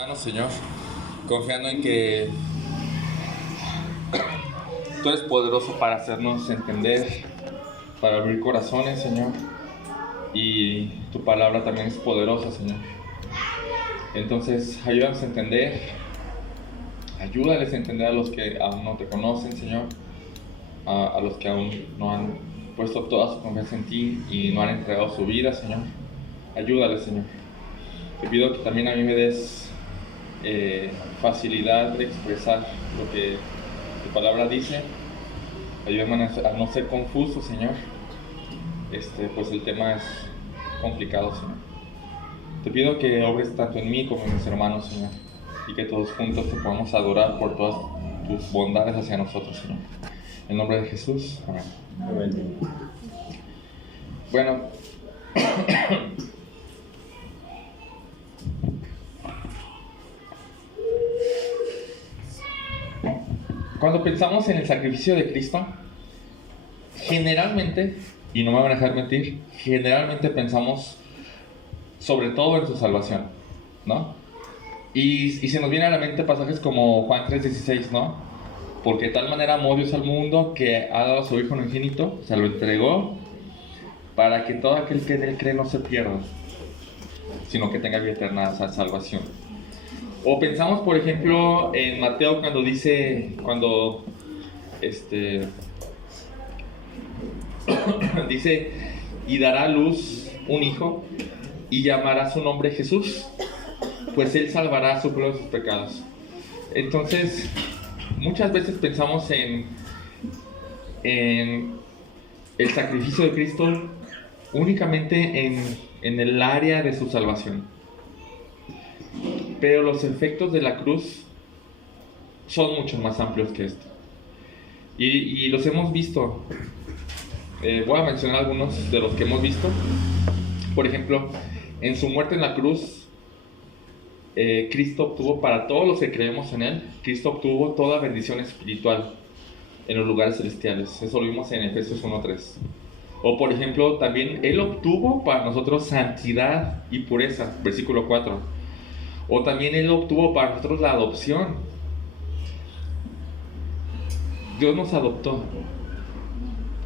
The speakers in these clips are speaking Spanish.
Hermanos, Señor, confiando en que tú eres poderoso para hacernos entender, para abrir corazones, Señor, y tu palabra también es poderosa, Señor. Entonces, ayúdanos a entender, ayúdales a entender a los que aún no te conocen, Señor, a los que aún no han puesto toda su confianza en ti y no han entregado su vida, Señor. Ayúdales, Señor. Te pido que también a mí me des facilidad de expresar lo que tu palabra dice. Ayúdame a no ser confuso, Señor. Pues el tema es complicado, Señor. Te pido que obres tanto en mí como en mis hermanos, Señor, y que todos juntos te podamos adorar por todas tus bondades hacia nosotros, Señor. En nombre de Jesús, amén. Amén. Bueno, cuando pensamos en el sacrificio de Cristo, generalmente, y no me van a dejar mentir, generalmente pensamos sobre todo en su salvación, ¿no? Y se nos viene a la mente pasajes como Juan 3:16, ¿no? Porque de tal manera amó Dios al mundo que ha dado a su Hijo unigénito, se lo entregó para que todo aquel que en él cree no se pierda, sino que tenga vida eterna, salvación. O pensamos, por ejemplo, en Mateo cuando dice, dice, y dará a luz un hijo y llamará su nombre Jesús, pues él salvará a su pueblo de sus pecados. Entonces, muchas veces pensamos en el sacrificio de Cristo únicamente en el área de su salvación. Pero los efectos de la cruz son mucho más amplios que esto. Y los hemos visto. Voy a mencionar algunos de los que hemos visto. Por ejemplo, en su muerte en la cruz, Cristo obtuvo, para todos los que creemos en Él, Cristo obtuvo toda bendición espiritual en los lugares celestiales. Eso lo vimos en Efesios 1:3. O por ejemplo, también Él obtuvo para nosotros santidad y pureza, versículo 4. O también Él obtuvo para nosotros la adopción. Dios nos adoptó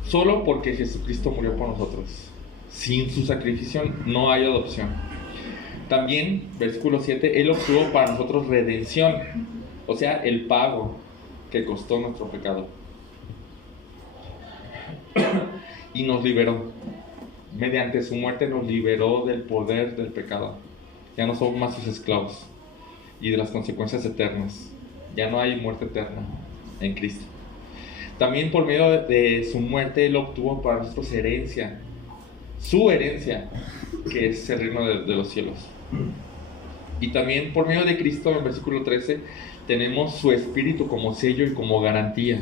solo porque Jesucristo murió por nosotros. Sin su sacrificio no hay adopción. También, versículo 7, Él obtuvo para nosotros redención, o sea, el pago que costó nuestro pecado. Y nos liberó. Mediante su muerte nos liberó del poder del pecado. Ya no somos más sus esclavos y de las consecuencias eternas. Ya no hay muerte eterna en Cristo. También por medio de su muerte Él obtuvo para nosotros herencia, su herencia, que es el reino de los cielos. Y también por medio de Cristo, en el versículo 13, tenemos su espíritu como sello y como garantía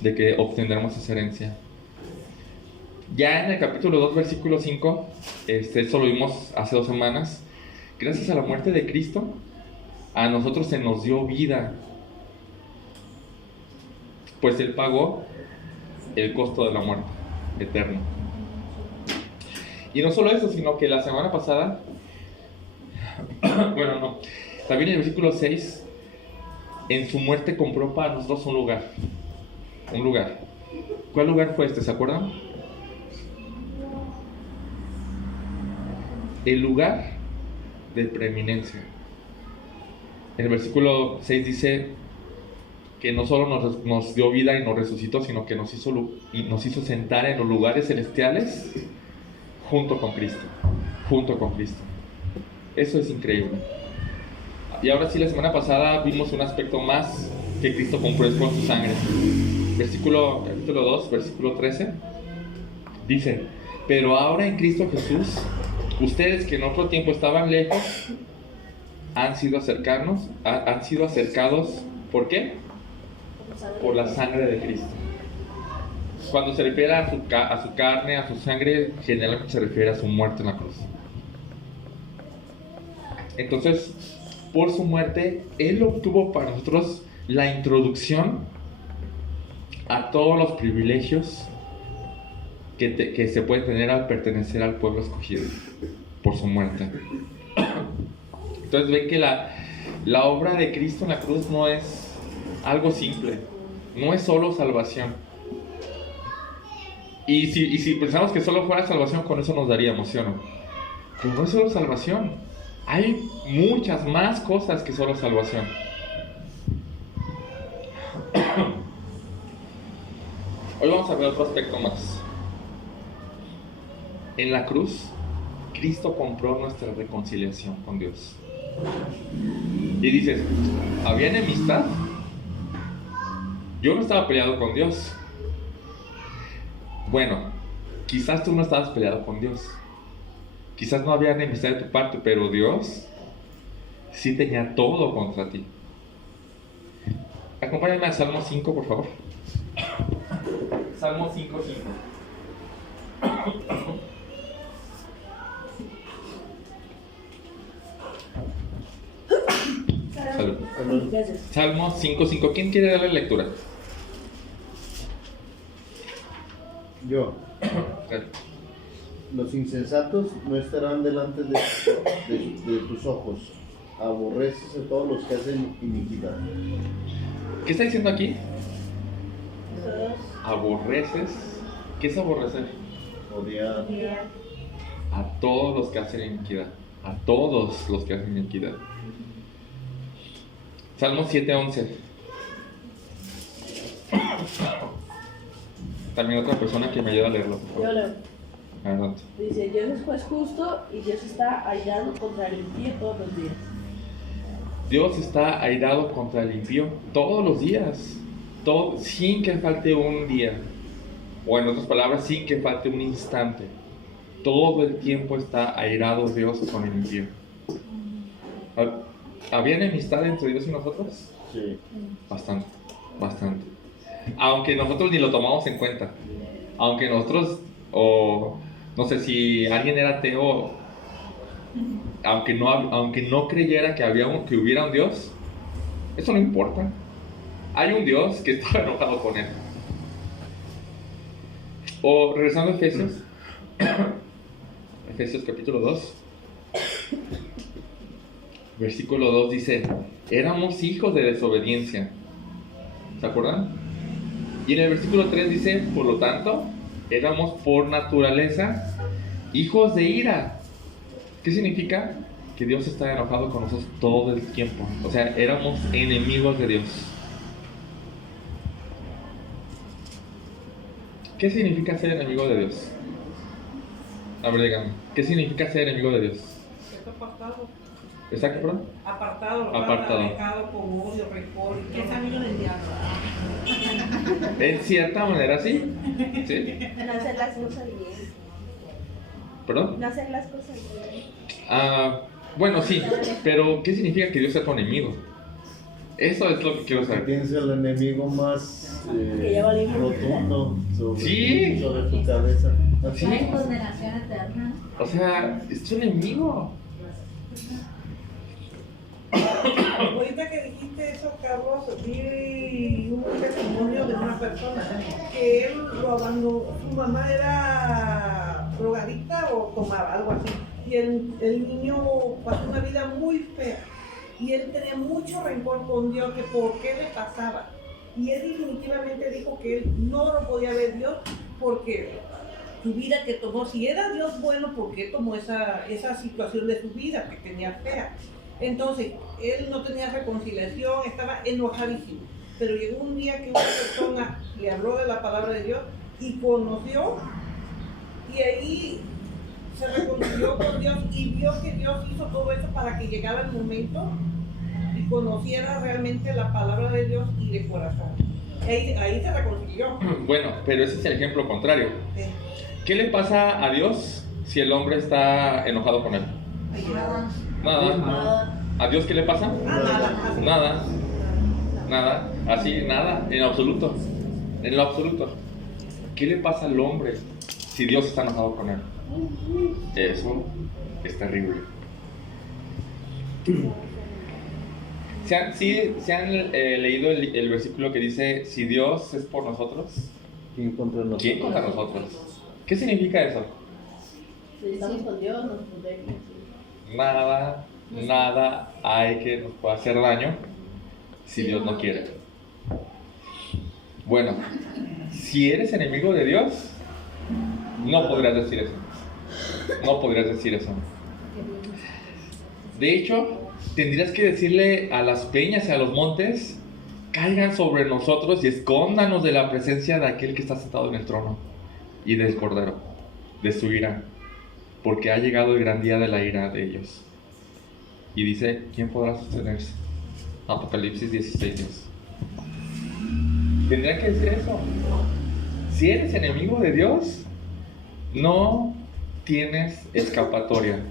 de que obtendremos esa herencia. Ya en el capítulo 2, versículo 5, eso lo vimos hace 2 semanas, gracias a la muerte de Cristo, a nosotros se nos dio vida, pues Él pagó el costo de la muerte eterna. Y no solo eso, sino que la semana pasada, también en el versículo 6, en su muerte compró para nosotros un lugar. ¿Cuál lugar fue este? ¿Se acuerdan? El lugar de preeminencia. En el versículo 6 dice que no solo nos dio vida y nos resucitó, sino que nos hizo sentar en los lugares celestiales junto con Cristo. Eso es increíble. Y ahora sí, la semana pasada vimos un aspecto más que Cristo compró con su sangre. Capítulo 2, versículo 13, dice, pero ahora en Cristo Jesús, ustedes que en otro tiempo estaban lejos, han sido acercados, ¿por qué? Por la sangre de Cristo. Cuando se refiere a su carne, a su sangre, generalmente se refiere a su muerte en la cruz. Entonces, por su muerte, Él obtuvo para nosotros la introducción a todos los privilegios que se puede tener al pertenecer al pueblo escogido por su muerte. Entonces ven que La obra de Cristo en la cruz no es algo simple, no es solo salvación. Y si pensamos que solo fuera salvación, con eso nos daríamos, ¿sí o no? Pero no es solo salvación, hay muchas más cosas que solo salvación. Hoy vamos a ver otro aspecto más. En la cruz, Cristo compró nuestra reconciliación con Dios. Y dices, ¿había enemistad? Yo no estaba peleado con Dios. Bueno, quizás tú no estabas peleado con Dios. Quizás no había enemistad de tu parte, pero Dios sí tenía todo contra ti. Acompáñame a Salmo 5, por favor. Salmo 5:5. Salud. Salmo 5:5. ¿Quién quiere darle lectura? Yo. Los insensatos no estarán delante de tus ojos. Aborreces a todos los que hacen iniquidad. ¿Qué está diciendo aquí? Aborreces. ¿Qué es aborrecer? Odiar. A todos los que hacen iniquidad. A todos los que hacen iniquidad. Salmo 7:11. También otra persona que me ayuda a leerlo. Yo leo. Adelante. Dice, Dios es juez justo y Dios está airado contra el impío todos los días. Dios está airado contra el impío todos los días, sin que falte un día, o en otras palabras, sin que falte un instante. Todo el tiempo está airado Dios con el impío. ¿Había enemistad entre Dios y nosotros? Sí. Bastante, bastante. Aunque nosotros ni lo tomamos en cuenta. Aunque nosotros, o no sé si alguien era ateo, aunque no creyera que hubiera un Dios, eso no importa. Hay un Dios que estaba enojado con él. O regresando a Efesios, Efesios capítulo 2, versículo 2 dice, éramos hijos de desobediencia. ¿Se acuerdan? Y en el versículo 3 dice, por lo tanto, éramos por naturaleza hijos de ira. ¿Qué significa? Que Dios está enojado con nosotros todo el tiempo. O sea, éramos enemigos de Dios. ¿Qué significa ser enemigo de Dios? A ver, díganme. ¿Qué significa ser enemigo de Dios? Está apartado. ¿Está qué, perdón? Apartado. Alejado con odio, rencor. Es amigo del diablo. En cierta manera, sí. ¿Sí? No hacer las cosas bien. ¿Perdón? No hacer las cosas bien. Bueno, sí. Pero, ¿qué significa que Dios sea tu enemigo? Eso es lo que quiero saber. Tienes el enemigo más lleva el rotundo Sí. sobre tu cabeza. Sí. Hay condenación eterna. O sea, es tu enemigo. Ahorita que dijiste eso, Carlos, vi un testimonio de una persona que él lo abandonó. Su mamá era drogadicta o tomaba algo así. Y el niño pasó una vida muy fea. Y él tenía mucho rencor con Dios, que por qué le pasaba. Y él definitivamente dijo que él no lo podía ver Dios porque su vida que tomó, si era Dios bueno, ¿por qué tomó esa situación de su vida que tenía fea? Entonces, él no tenía reconciliación, estaba enojadísimo. Pero llegó un día que una persona le habló de la palabra de Dios y conoció, y ahí se reconcilió con Dios y vio que Dios hizo todo eso para que llegara el momento y conociera realmente la palabra de Dios y de corazón. Ahí se reconcilió. Bueno, pero ese es el ejemplo contrario. ¿Qué le pasa a Dios si el hombre está enojado con él? Nada. ¿A Dios qué le pasa? Nada. Nada. Así, nada. En absoluto. En lo absoluto. ¿Qué le pasa al hombre si Dios está enojado con él? Eso es terrible. ¿Se han leído el versículo que dice, si Dios es por nosotros, ¿Quién contra nosotros? ¿quién contra nosotros? ¿Qué significa eso? Si estamos con Dios, nos protege. Nada, nada hay que nos pueda hacer daño si Dios no quiere. Bueno, si eres enemigo de Dios, no podrías decir eso. No podrías decir eso. De hecho, tendrías que decirle a las peñas y a los montes: caigan sobre nosotros y escóndanos de la presencia de aquel que está sentado en el trono y del Cordero, de su ira, porque ha llegado el gran día de la ira de ellos. Y dice: ¿quién podrá sostenerse? Apocalipsis 16:10. Tendría que decir eso. Si eres enemigo de Dios, no tienes escapatoria.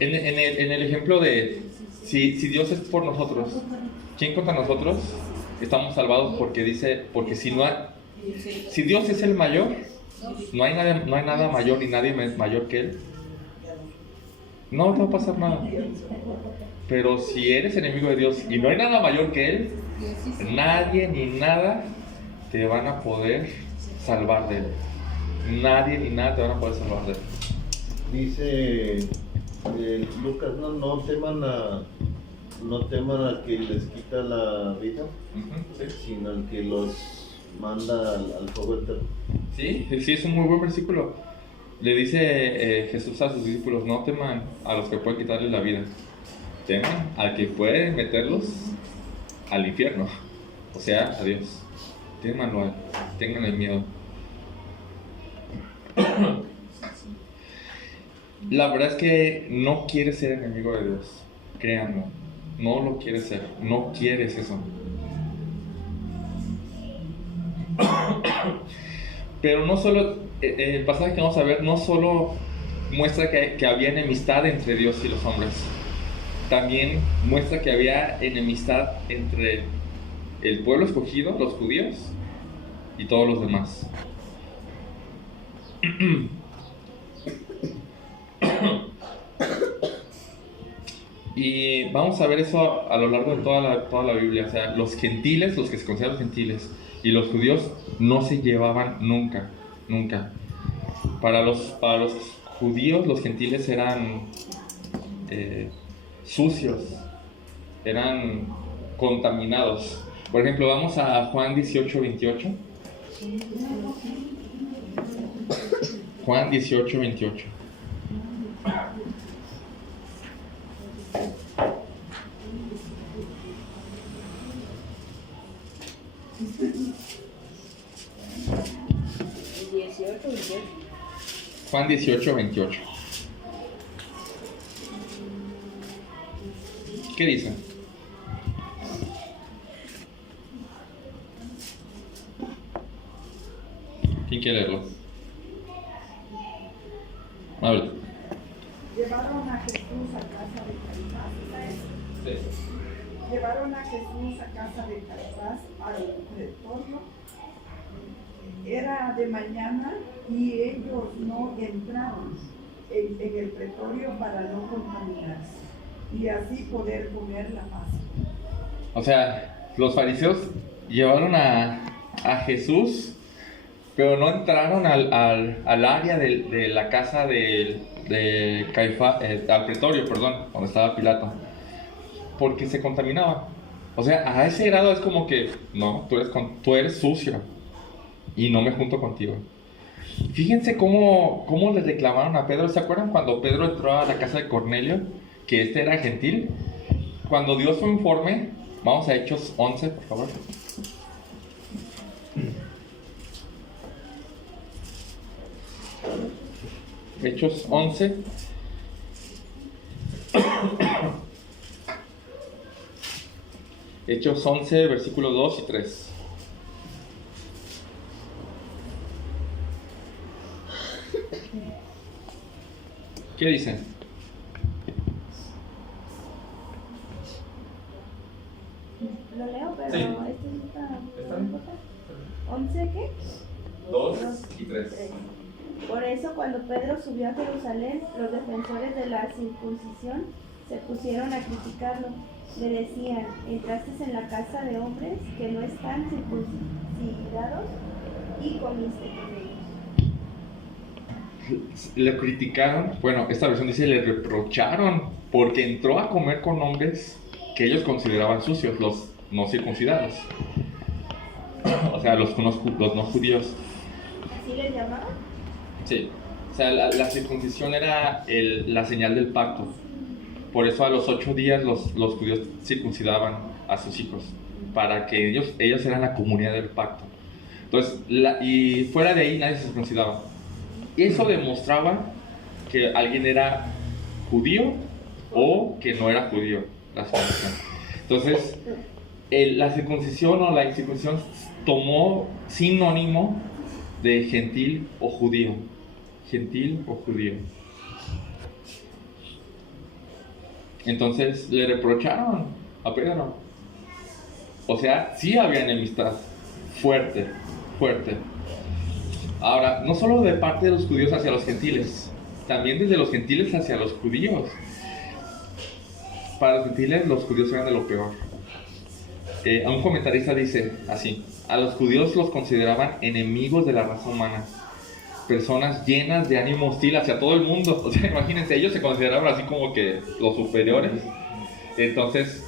En el ejemplo de si Dios es por nosotros, ¿quién contra nosotros? Estamos salvados porque dice, porque si Dios es el mayor, no hay nada mayor ni nadie mayor que Él. No te va a pasar nada. Pero si eres enemigo de Dios y no hay nada mayor que Él, nadie ni nada te van a poder salvar de Él. Nadie ni nada te van a poder salvar de Él. Dice Lucas, no teman al que les quita la vida, sino al que los manda al fuego eterno. Sí, es un muy buen versículo. Le dice Jesús a sus discípulos: no teman a los que pueden quitarles la vida, teman al que puede meterlos al infierno, o sea, a Dios. Témanlo a Él, tengan el miedo. La verdad es que no quieres ser enemigo de Dios, créanme, no lo quieres ser, no quieres eso. Pero no solo, el pasaje que vamos a ver no solo muestra que había enemistad entre Dios y los hombres, también muestra que había enemistad entre el pueblo escogido, los judíos, y todos los demás. Y vamos a ver eso a lo largo de toda la Biblia. O sea, los gentiles, los que se consideran gentiles, y los judíos no se llevaban nunca. Para los judíos, los gentiles eran sucios, eran contaminados. Por ejemplo, vamos a Juan 18:28. Juan 18:28. Juan 18:28. ¿Qué dice? ¿Quién quiere leerlo? Habla. Llevaron a Jesús a casa de Caifás. Sí. Llevaron a Jesús a casa de Caifás al pretorio. Era de mañana y ellos no entraron en el pretorio para no contaminarse y así poder comer la Pascua. O sea, los fariseos llevaron a Jesús, pero no entraron al área de la casa de Caifás, al pretorio, perdón, donde estaba Pilato, porque se contaminaba. O sea, a ese grado es como que, no, tú eres sucio y no me junto contigo. Fíjense cómo le reclamaron a Pedro. ¿Se acuerdan cuando Pedro entró a la casa de Cornelio, que este era gentil? Cuando dio su informe, vamos a Hechos 11, por favor. Hechos 11. Hechos 11, versículos 2 y 3. ¿Qué dicen? Lo leo, pero Sí. este no está. ¿11 qué? 2 y 3. Por eso, cuando Pedro subió a Jerusalén, los defensores de la circuncisión se pusieron a criticarlo. Le decían: entraste en la casa de hombres que no están circuncidados y comiste con ellos. le criticaron, bueno, esta versión dice le reprocharon porque entró a comer con hombres que ellos consideraban sucios, los no circuncidados, o sea, los no judíos. ¿Así les llamaban? Sí, o sea, la circuncisión era la señal del pacto. Por eso a los 8 días los judíos circuncidaban a sus hijos, para que ellos eran la comunidad del pacto. Entonces, y fuera de ahí nadie se circuncidaba. Eso demostraba que alguien era judío o que no era judío, la circuncisión. Entonces, la circuncisión o la incircuncisión tomó sinónimo de gentil o judío. Gentil o judío. Entonces le reprocharon a Pedro. O sea, sí había enemistad fuerte. Ahora, no solo de parte de los judíos hacia los gentiles, también desde los gentiles hacia los judíos. Para los gentiles, los judíos eran de lo peor. Un comentarista dice así: a los judíos los consideraban enemigos de la raza humana, personas llenas de ánimo hostil hacia todo el mundo. O sea, imagínense, ellos se consideraban así como que los superiores. Entonces,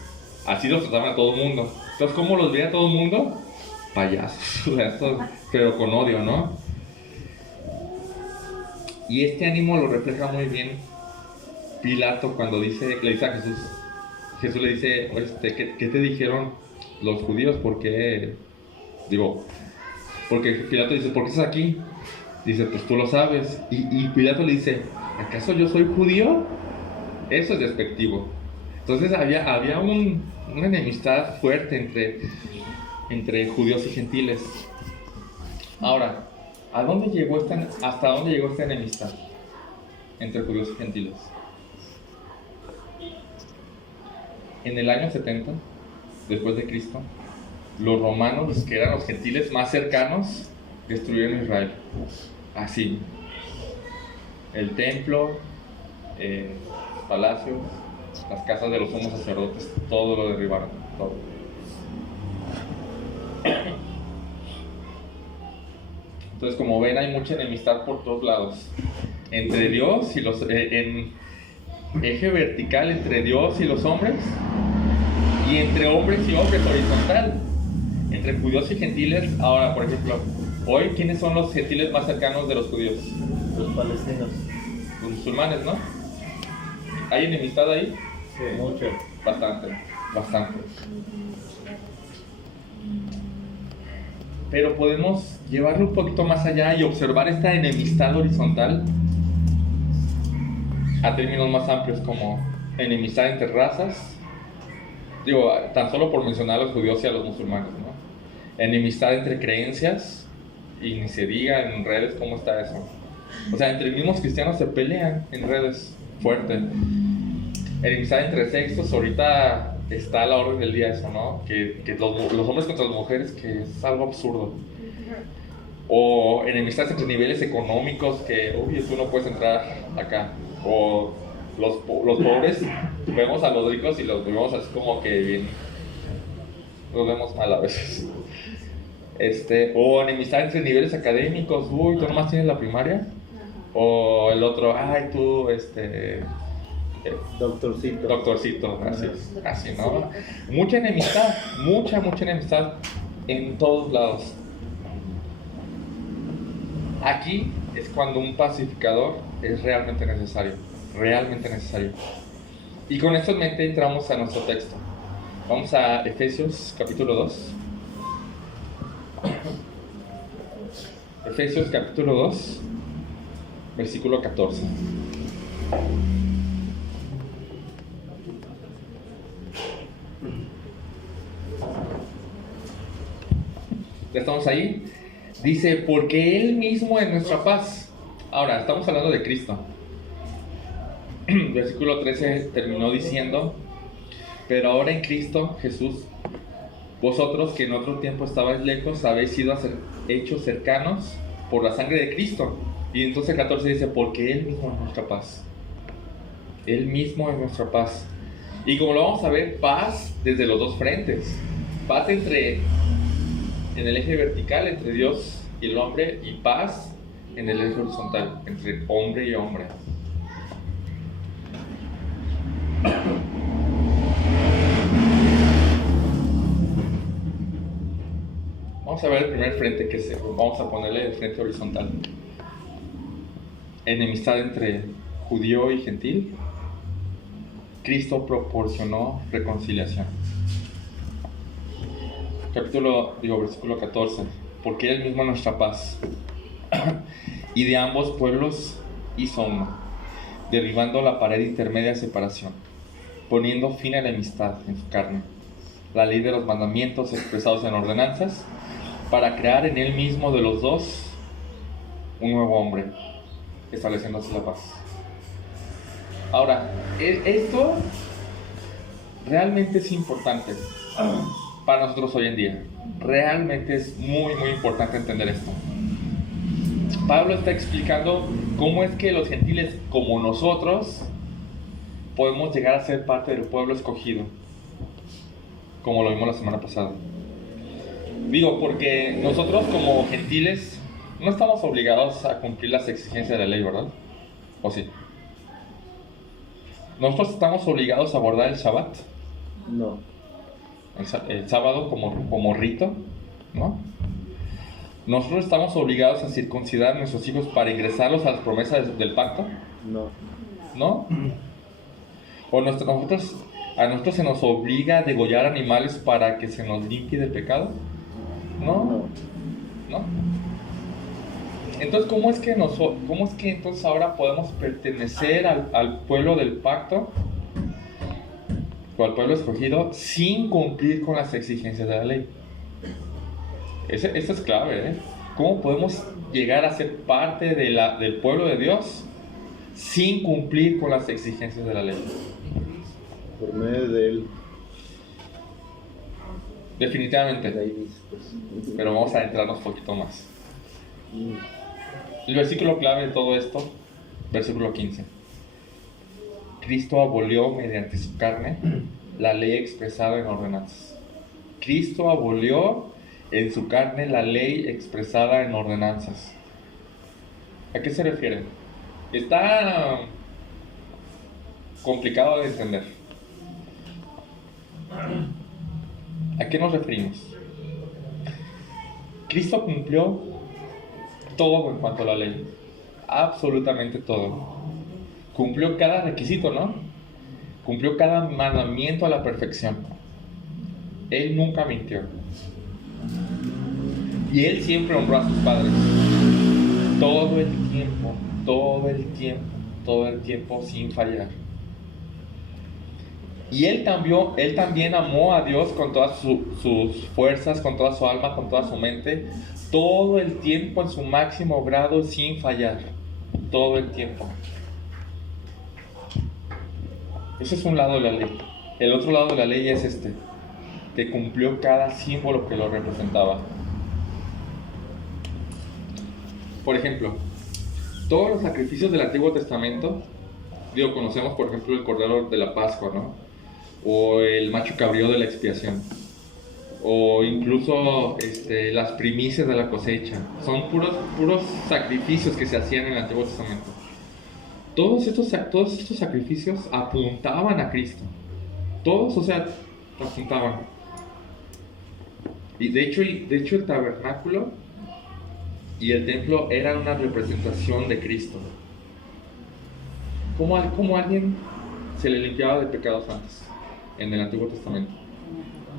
así los trataban a todo el mundo. Entonces, ¿cómo los veía todo el mundo? Payasos, pero con odio, ¿no? Y este ánimo lo refleja muy bien Pilato cuando le dice a Jesús. Jesús le dice, ¿qué te dijeron los judíos? Porque Pilato dice, ¿por qué estás aquí? Dice, pues tú lo sabes. Y Pilato le dice, ¿acaso yo soy judío? Eso es despectivo. Entonces había una enemistad fuerte entre judíos y gentiles. Ahora, ¿hasta dónde llegó esta enemistad entre judíos y gentiles? En el año 70, después de Cristo, los romanos, que eran los gentiles más cercanos, destruyeron Israel. Así. El templo, palacios, las casas de los sumos sacerdotes, todo lo derribaron. Todo. Entonces, como ven, hay mucha enemistad por todos lados. Entre Dios y en eje vertical entre Dios y los hombres, y entre hombres y hombres horizontal, entre judíos y gentiles. Ahora, por ejemplo, hoy, ¿quiénes son los gentiles más cercanos de los judíos? Los palestinos. Los musulmanes, ¿no? ¿Hay enemistad ahí? Sí. Mucho. Bastante. Pero podemos llevarlo un poquito más allá y observar esta enemistad horizontal a términos más amplios, como enemistad entre razas. Tan solo por mencionar a los judíos y a los musulmanes, ¿no? Enemistad entre creencias, y ni se diga en redes cómo está eso. O sea, entre mismos cristianos se pelean en redes fuerte. Enemistad entre sexos, ahorita está a la orden del día eso, ¿no? Que los hombres contra las mujeres, que es algo absurdo. O enemistades entre niveles económicos, que, oye, tú no puedes entrar acá. O los pobres, vemos a los ricos y los vemos así como que bien, los vemos mal a veces. O enemistad entre niveles académicos, uy, tú nomás tienes la primaria. O el otro, ay, tú, doctorcito, así, ¿no? Mucha enemistad en todos lados. Aquí es cuando un pacificador es realmente necesario. Y con esto en mente entramos a nuestro texto. Vamos a Efesios capítulo 2. Efesios capítulo 2, versículo 14. ¿Ya estamos ahí? Dice, porque Él mismo es nuestra paz. Ahora, estamos hablando de Cristo. Versículo 13 terminó diciendo, pero ahora en Cristo Jesús, vosotros que en otro tiempo estabais lejos, habéis sido hechos cercanos por la sangre de Cristo. Y entonces el 14 dice, porque Él mismo es nuestra paz. Él mismo es nuestra paz. Y como lo vamos a ver, paz desde los dos frentes. Paz en el eje vertical entre Dios y el hombre, y paz en el eje horizontal, entre hombre y hombre. Vamos a ver el primer frente vamos a ponerle el frente horizontal. Enemistad entre judío y gentil. Cristo proporcionó reconciliación. Versículo 14. Porque Él mismo nuestra paz. Y de ambos pueblos hizo uno, derribando la pared intermedia de separación, poniendo fin a la enemistad en su carne, la ley de los mandamientos expresados en ordenanzas, para crear en Él mismo de los dos un nuevo hombre, estableciendo así la paz. Ahora, esto realmente es importante para nosotros hoy en día. Realmente es muy, muy importante entender esto. Pablo está explicando cómo es que los gentiles, como nosotros, podemos llegar a ser parte del pueblo escogido, como lo vimos la semana pasada. Digo, porque nosotros como gentiles no estamos obligados a cumplir las exigencias de la ley, ¿verdad? ¿O sí? ¿Nosotros estamos obligados a guardar el Shabbat? No. El sábado como rito, ¿no? ¿Nosotros estamos obligados a circuncidar a nuestros hijos para ingresarlos a las promesas del pacto? No. ¿No? ¿O a nosotros se nos obliga a degollar animales para que se nos limpie del pecado? No. ¿No? Entonces, ¿cómo es que entonces ahora podemos pertenecer al pueblo del pacto o al pueblo escogido sin cumplir con las exigencias de la ley? Esto es clave, ¿eh? ¿Cómo podemos llegar a ser parte del pueblo de Dios sin cumplir con las exigencias de la ley? Por medio de Él. Definitivamente. Pero vamos a adentrarnos un poquito más. El versículo clave de todo esto, versículo 15. Cristo abolió mediante su carne la ley expresada en ordenanzas. Cristo abolió en su carne la ley expresada en ordenanzas. ¿A qué se refiere? Está complicado de entender. ¿A qué nos referimos? Cristo cumplió todo en cuanto a la ley. Absolutamente todo. Cumplió cada requisito, ¿no? Cumplió cada mandamiento a la perfección. Él nunca mintió. Y Él siempre honró a sus padres. Todo el tiempo, sin fallar. Y Él también amó a Dios con todas sus fuerzas, con toda su alma, con toda su mente, todo el tiempo en su máximo grado, sin fallar. Todo el tiempo. Ese es un lado de la ley. El otro lado de la ley es que cumplió cada símbolo que lo representaba. Por ejemplo, todos los sacrificios del Antiguo Testamento, conocemos por ejemplo el Cordero de la Pascua, ¿no? O el macho cabrío de la expiación, o incluso las primicias de la cosecha. Son puros sacrificios que se hacían en el Antiguo Testamento. Todos estos sacrificios apuntaban a Cristo. Todos, apuntaban. Y de hecho el tabernáculo y el templo eran una representación de Cristo. ¿Cómo alguien se le limpiaba de pecados antes en el Antiguo Testamento?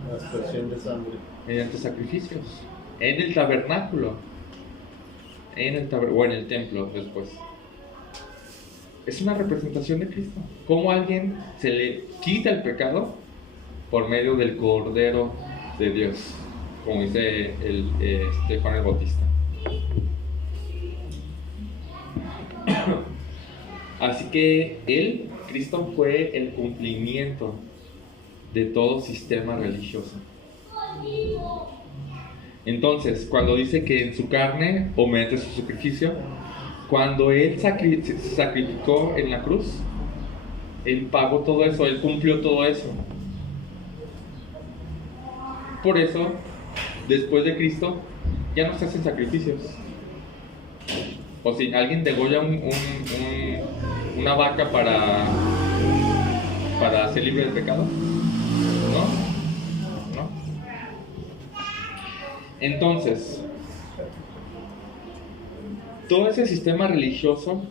La aspersión de sangre. Mediante sacrificios. En el tabernáculo. O en el templo después. Es una representación de Cristo. ¿Cómo a alguien se le quita el pecado? Por medio del Cordero de Dios, como dice Juan el Bautista. Así que Cristo fue el cumplimiento de todo sistema religioso. Entonces, cuando dice que en su carne o mediante su sacrificio, cuando Él se sacrificó en la cruz, Él pagó todo eso, Él cumplió todo eso. Por eso, después de Cristo, ya no se hacen sacrificios. O si alguien degolla una vaca para ser libre del pecado. ¿No? ¿No? Entonces, todo ese sistema religioso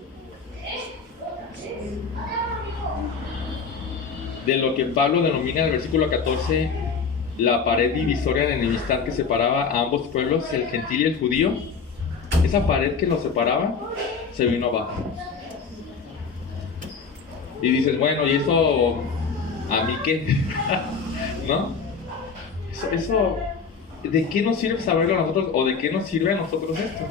de lo que Pablo denomina en el versículo 14 la pared divisoria de enemistad que separaba a ambos pueblos, el gentil y el judío, esa pared que los separaba se vino abajo. Y dices, bueno, ¿y eso a mí qué? ¿No? Eso, ¿de qué nos sirve saberlo a nosotros o de qué nos sirve a nosotros esto?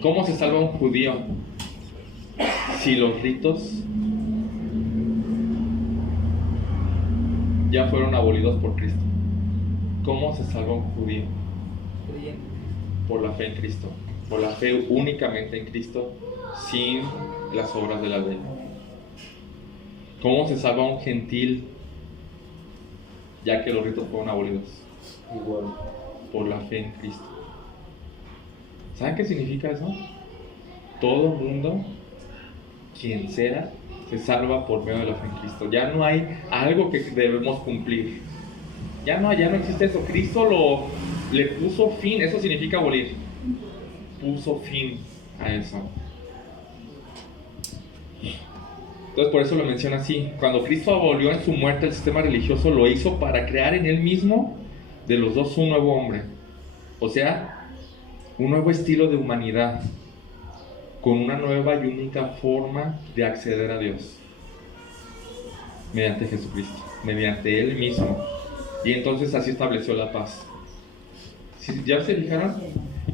¿Cómo se salva un judío si los ritos ya fueron abolidos por Cristo? ¿Cómo se salva un judío? Por la fe en Cristo, por la fe únicamente en Cristo, sin las obras de la ley. ¿Cómo se salva un gentil ya que los ritos fueron abolidos? Igual. Por la fe en Cristo. ¿Saben qué significa eso? Todo mundo, quien sea, se salva por medio de la fe en Cristo. Ya no hay algo que debemos cumplir. Ya no existe eso. Cristo le puso fin. Eso significa abolir. Puso fin a eso. Entonces por eso lo menciona así. Cuando Cristo abolió en su muerte el sistema religioso, lo hizo para crear en él mismo de los dos un nuevo hombre. O sea, un nuevo estilo de humanidad, con una nueva y única forma de acceder a Dios, mediante Jesucristo, mediante Él mismo. Y entonces así estableció la paz. ¿Ya se fijaron?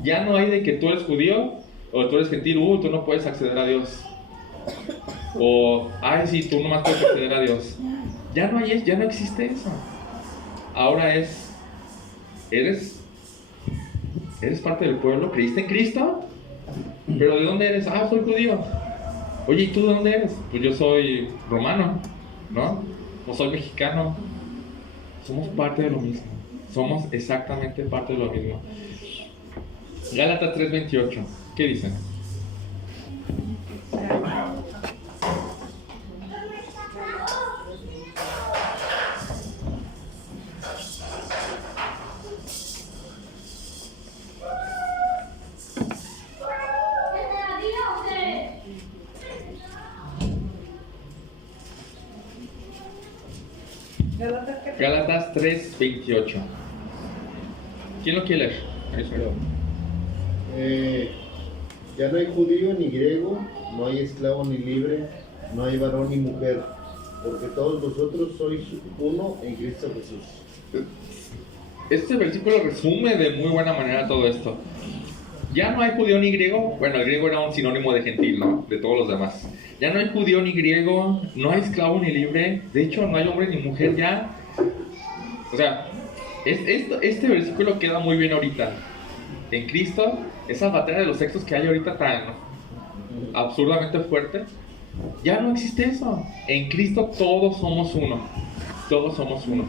Ya no hay de que tú eres judío o tú eres gentil, tú no puedes acceder a Dios. O, ay, sí, tú nomás puedes acceder a Dios. Ya no existe eso. Ahora eres parte del pueblo, creíste en Cristo, pero ¿de dónde eres? Soy judío. Oye, ¿y tú de dónde eres? Pues yo soy romano, ¿no? O soy mexicano. Somos parte de lo mismo. Somos exactamente parte de lo mismo. Gálatas 3:28. ¿Qué dicen? Gálatas 3:28. ¿Quién lo quiere leer? Ya no hay judío ni griego, no hay esclavo ni libre, no hay varón ni mujer, porque todos vosotros sois uno en Cristo Jesús. Este versículo resume de muy buena manera todo esto. Ya no hay judío ni griego. Bueno, el griego era un sinónimo de gentil, ¿no? De todos los demás. Ya no hay judío ni griego, no hay esclavo ni libre. De hecho, no hay hombre ni mujer ya. O sea, este versículo queda muy bien ahorita. En Cristo, esa batalla de los sexos que hay ahorita tan absurdamente fuerte, ya no existe eso. En Cristo todos somos uno. Todos somos uno.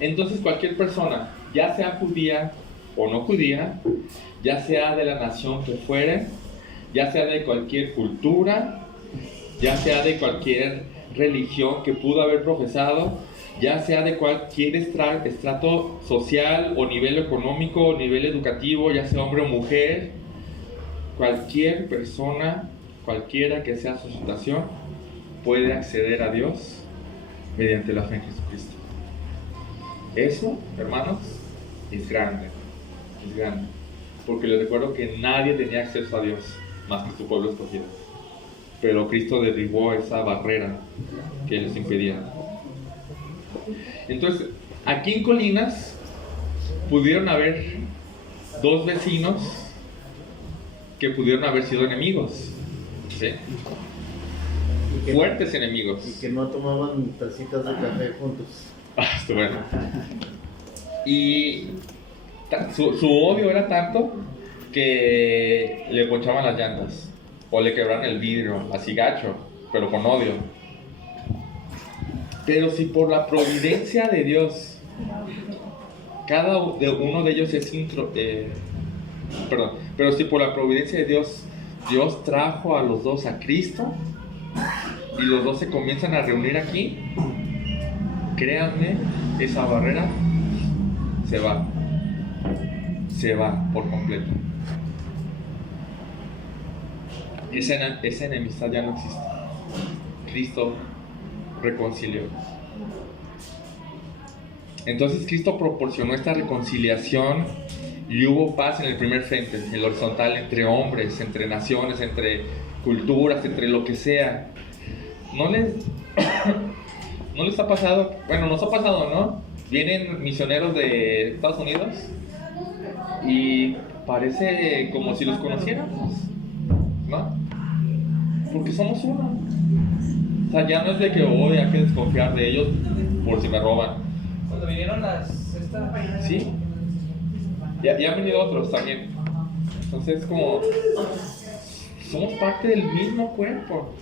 Entonces cualquier persona, ya sea judía o no judía, ya sea de la nación que fuere, ya sea de cualquier cultura, ya sea de cualquier religión que pudo haber profesado, ya sea de cualquier estrato social o nivel económico o nivel educativo, ya sea hombre o mujer, cualquier persona, cualquiera que sea su situación, puede acceder a Dios mediante la fe en Jesucristo. Eso, hermanos, es grande, porque les recuerdo que nadie tenía acceso a Dios más que su pueblo escogido, pero Cristo derribó esa barrera que les impedía. Entonces, aquí en Colinas pudieron haber dos vecinos que pudieron haber sido enemigos, ¿sí? Fuertes enemigos. Y que no tomaban tacitas de café juntos. Bueno. Y su odio era tanto que le ponchaban las llantas o le quebraban el vidrio, así gacho, pero con odio. Pero si por la providencia de Dios cada uno de ellos es pero si por la providencia de Dios, Dios trajo a los dos a Cristo y los dos se comienzan a reunir aquí, créanme, esa barrera se va por completo. Esa enemistad ya no existe. Cristo reconcilió. Entonces Cristo proporcionó esta reconciliación y hubo paz en el primer frente, el horizontal, entre hombres, entre naciones, entre culturas, entre lo que sea. ¿No les ha pasado? Bueno, nos ha pasado, ¿no? Vienen misioneros de Estados Unidos y parece como si los conociéramos, ¿no? Porque somos uno. O sea, ya no es de que hoy hay que desconfiar de ellos por si me roban. Cuando vinieron Sí. Ya han venido otros también. Entonces, como somos parte del mismo cuerpo,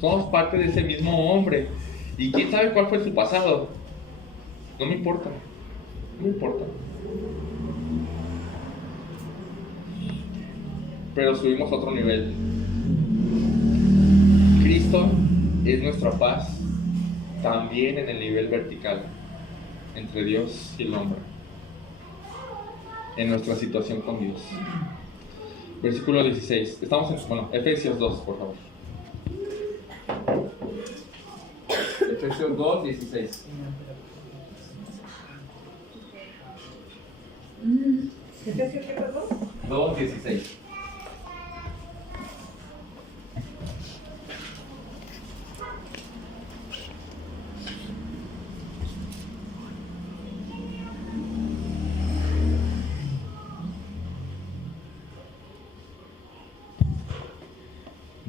somos parte de ese mismo hombre. Y quién sabe cuál fue su pasado. No me importa. Pero subimos a otro nivel. Cristo es nuestra paz también en el nivel vertical entre Dios y el hombre, en nuestra situación con Dios. Versículo 16. Estamos en Efesios 2, por favor. Efesios 2, 16. ¿Efesios qué, perdón? 2, 16.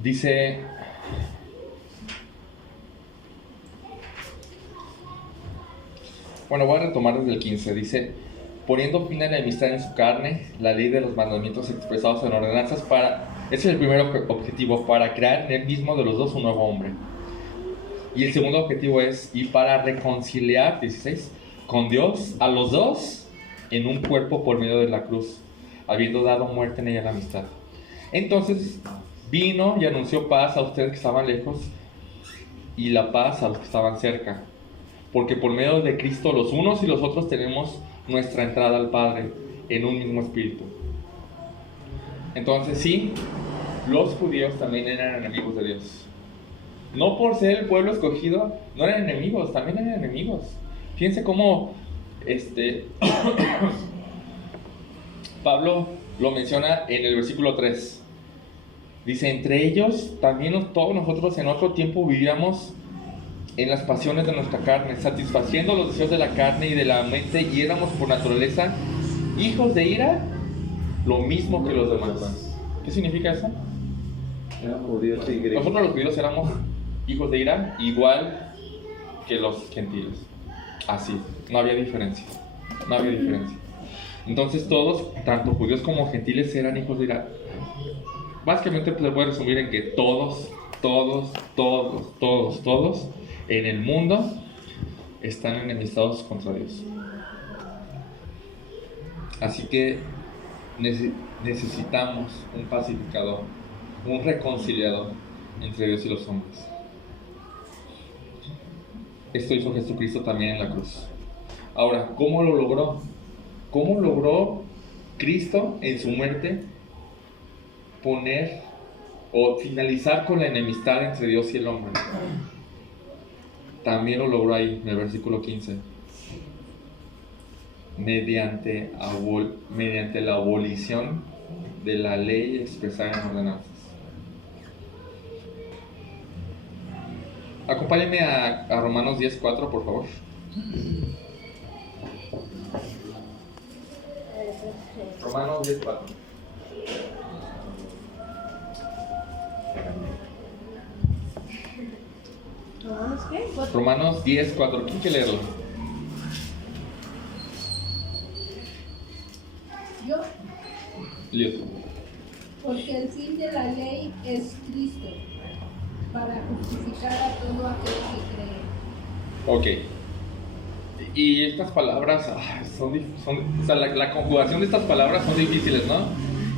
Dice, voy a retomar desde el 15, dice, poniendo fin a la enemistad en su carne, la ley de los mandamientos expresados en ordenanzas ese es el primer objetivo, para crear en él mismo de los dos un nuevo hombre. Y el segundo objetivo es, y para reconciliar, 16, con Dios, a los dos, en un cuerpo por medio de la cruz, habiendo dado muerte en ella la amistad. Entonces, vino y anunció paz a ustedes que estaban lejos y la paz a los que estaban cerca, porque por medio de Cristo los unos y los otros tenemos nuestra entrada al Padre en un mismo espíritu. Entonces sí, los judíos también eran enemigos de Dios. No por ser el pueblo escogido, no eran enemigos, también eran enemigos. Fíjense cómo Pablo lo menciona en el versículo 3. Dice, entre ellos también todos nosotros en otro tiempo vivíamos en las pasiones de nuestra carne, satisfaciendo los deseos de la carne y de la mente, y éramos por naturaleza hijos de ira, lo mismo que los demás. ¿Qué significa eso? Nosotros los judíos éramos hijos de ira, igual que los gentiles. Así, no había diferencia. Entonces todos, tanto judíos como gentiles, eran hijos de ira. Básicamente se puede resumir en que todos en el mundo están enemistados contra Dios. Así que necesitamos un pacificador, un reconciliador entre Dios y los hombres. Esto hizo Jesucristo también en la cruz. Ahora, ¿cómo lo logró? ¿Cómo logró Cristo en su muerte poner o finalizar con la enemistad entre Dios y el hombre? También lo logró ahí en el versículo 15, mediante la abolición de la ley expresada en ordenanzas. Acompáñenme a Romanos 10:4, por favor. Romanos 10:4. ¿Romanos qué? Romanos 10:4. ¿Quién quiere leerlo? Yo, Lío. porque el fin de la ley es Cristo, para justificar a todo aquel que cree. Ok. Y estas palabras o sea, la conjugación de estas palabras son difíciles, ¿no?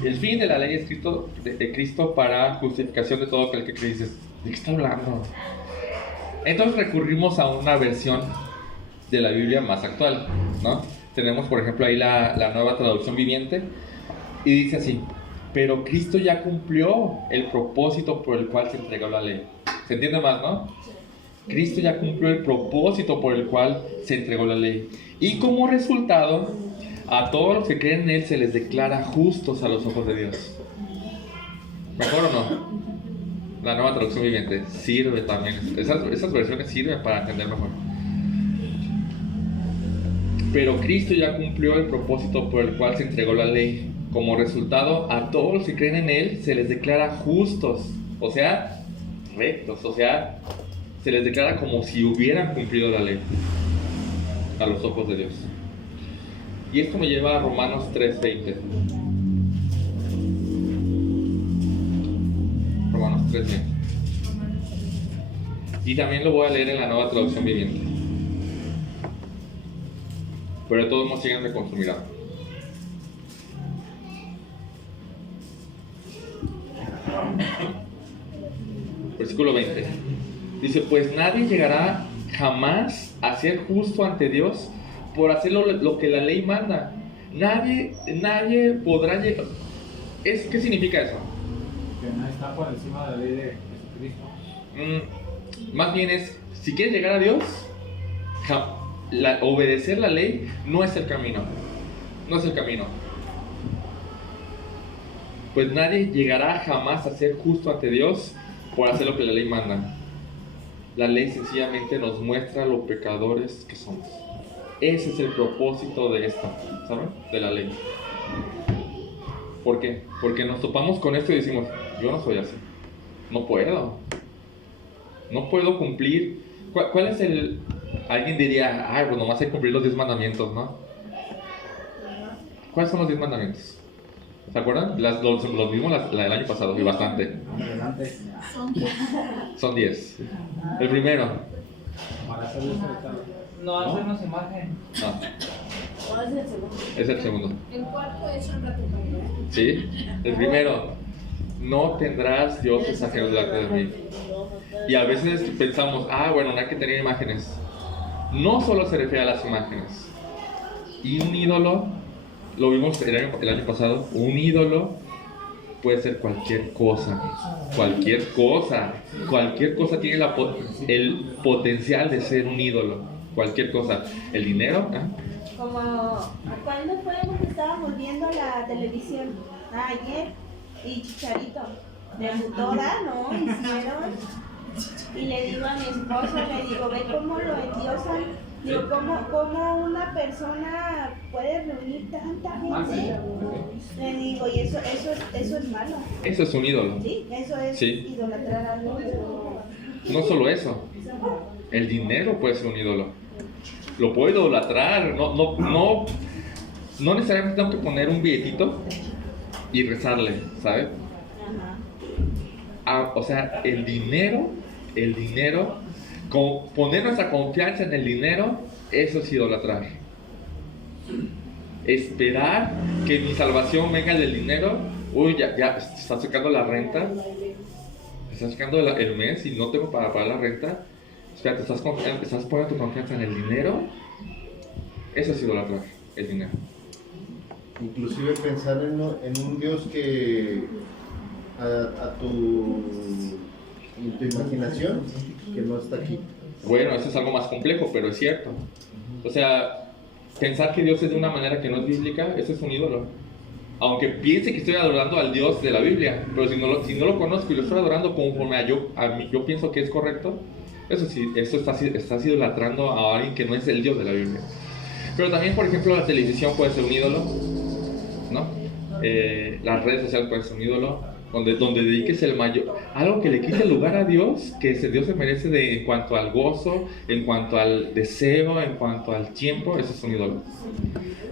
El fin de la ley es Cristo, de Cristo para justificación de todo aquel que cree. Dices, ¿de qué está hablando? Entonces recurrimos a una versión de la Biblia más actual, ¿no? Tenemos, por ejemplo, ahí la Nueva Traducción Viviente, y dice así: pero Cristo ya cumplió el propósito por el cual se entregó la ley. ¿Se entiende más, no? Cristo ya cumplió el propósito por el cual se entregó la ley. Y como resultado, a todos los que creen en Él se les declara justos a los ojos de Dios. ¿Mejor o no? La Nueva Traducción Viviente sirve también. Esas versiones sirven para entender mejor. Pero Cristo ya cumplió el propósito por el cual se entregó la ley. Como resultado, a todos los que creen en Él se les declara justos, o sea, rectos, o sea, se les declara como si hubieran cumplido la ley a los ojos de Dios. Y esto me lleva a Romanos 3:20. Romanos 3:20. Y también lo voy a leer en la Nueva Traducción Viviente. Pero de todos modos, síganme con su mirada. Versículo 20. Dice: pues nadie llegará jamás a ser justo ante Dios por hacer lo que la ley manda. Nadie podrá llegar. ¿Qué significa eso? Que no está por encima de la ley de Jesucristo. Más bien es, si quieres llegar a Dios, obedecer la ley no es el camino. No es el camino. Pues nadie llegará jamás a ser justo ante Dios por hacer lo que la ley manda. La ley sencillamente nos muestra lo pecadores que somos. Ese es el propósito de esto, ¿saben? De la ley. ¿Por qué? Porque nos topamos con esto y decimos: yo no soy así. No puedo cumplir. ¿Cuál es el...? Alguien diría: ay, pues nomás hay que cumplir los 10 mandamientos, ¿no? ¿Cuáles son los 10 mandamientos? ¿Se acuerdan? Los mismos la del año pasado, y bastante. Adelante. Son 10. El primero. Para hacer respetado. No hacernos imagen. No, ¿Cuál es el segundo? es el segundo. El cuarto es honra a tu padre. ¿Sí? El primero: no tendrás dioses ajenos delante de mí. Y a veces pensamos: bueno, no hay que tener imágenes. No solo se refiere a las imágenes. Y un ídolo, lo vimos el año pasado, un ídolo puede ser cualquier cosa. Cualquier cosa tiene el potencial de ser un ídolo. Cualquier cosa. El dinero, Como cuando fuimos que estábamos viendo la televisión ayer y Chicharito debutó, ¿no? Hicieron. Y le digo a mi esposo, le digo, ve cómo lo endiosan. Digo, ¿cómo una persona puede reunir tanta gente? Le digo, y eso es malo. eso es un ídolo. Sí, eso es Sí. idolatrar a Dios. No solo eso. El dinero puede ser un ídolo. Lo puedo idolatrar. No necesariamente tengo que poner un billetito y rezarle, ¿sabes? O sea, el dinero, poner nuestra confianza en el dinero, eso es idolatrar. Esperar que mi salvación venga del dinero. Ya está sacando la renta, está sacando el mes y no tengo para pagar la renta. Espérate, estás poniendo tu confianza en el dinero. Eso es idolatrar, el dinero. Inclusive pensar en un Dios que en tu imaginación, que no está aquí. Bueno, eso es algo más complejo, pero es cierto. O sea, pensar que Dios es de una manera que no es bíblica, eso es un ídolo. Aunque piense que estoy adorando al Dios de la Biblia, pero si no lo conozco y lo estoy adorando conforme yo pienso que es correcto, eso sí, eso estás idolatrando a alguien que no es el Dios de la Biblia. Pero también, por ejemplo, la televisión puede ser un ídolo, ¿no? Las redes sociales pueden ser un ídolo. Donde dediques algo que le quite el lugar a Dios, que Dios se merece en cuanto al gozo, en cuanto al deseo, en cuanto al tiempo, eso es un ídolo.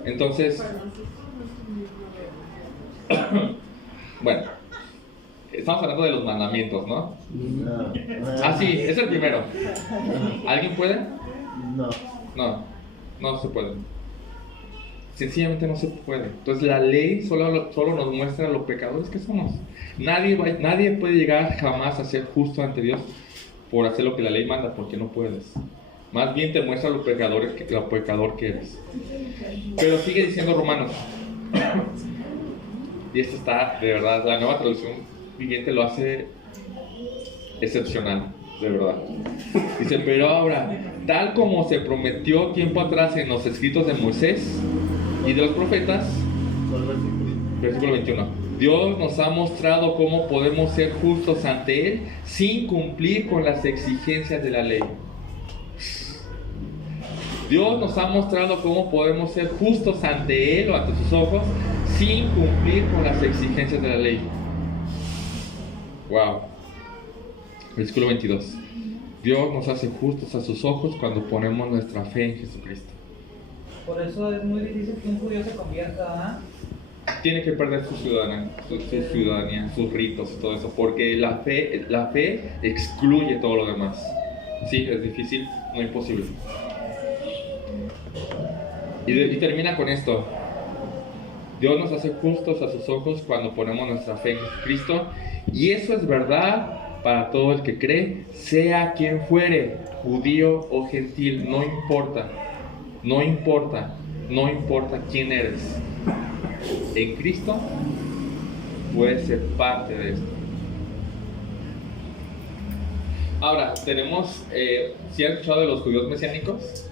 Entonces, bueno, estamos hablando de los mandamientos, ¿no? No. Sí, es el primero. ¿Alguien puede? No. No. No se puede. Sencillamente no se puede. Entonces la ley solo nos muestra los pecadores que somos. Nadie puede llegar jamás a ser justo ante Dios por hacer lo que la ley manda, porque no puedes. Más bien te muestra lo pecador que eres. Pero sigue diciendo Romanos. Y esto está, de verdad, la nueva traducción viviente lo hace excepcional, de verdad. Dice, pero ahora, tal como se prometió tiempo atrás en los escritos de Moisés y de los profetas, versículo 21, Dios nos ha mostrado cómo podemos ser justos ante Él sin cumplir con las exigencias de la ley. Dios nos ha mostrado cómo podemos ser justos ante Él o ante sus ojos sin cumplir con las exigencias de la ley. Wow. Versículo 22. Dios nos hace justos a sus ojos cuando ponemos nuestra fe en Jesucristo. Por eso es muy difícil que un judío se convierta, Tiene que perder su ciudadanía, sus ritos y todo eso, porque la fe excluye todo lo demás. Sí, es difícil, no imposible. Y termina con esto. Dios nos hace justos a sus ojos cuando ponemos nuestra fe en Jesucristo, y eso es verdad para todo el que cree, sea quien fuere, judío o gentil, no importa quién eres. En Cristo puedes ser parte de esto. Ahora, tenemos, ¿sí han escuchado de los judíos mesiánicos?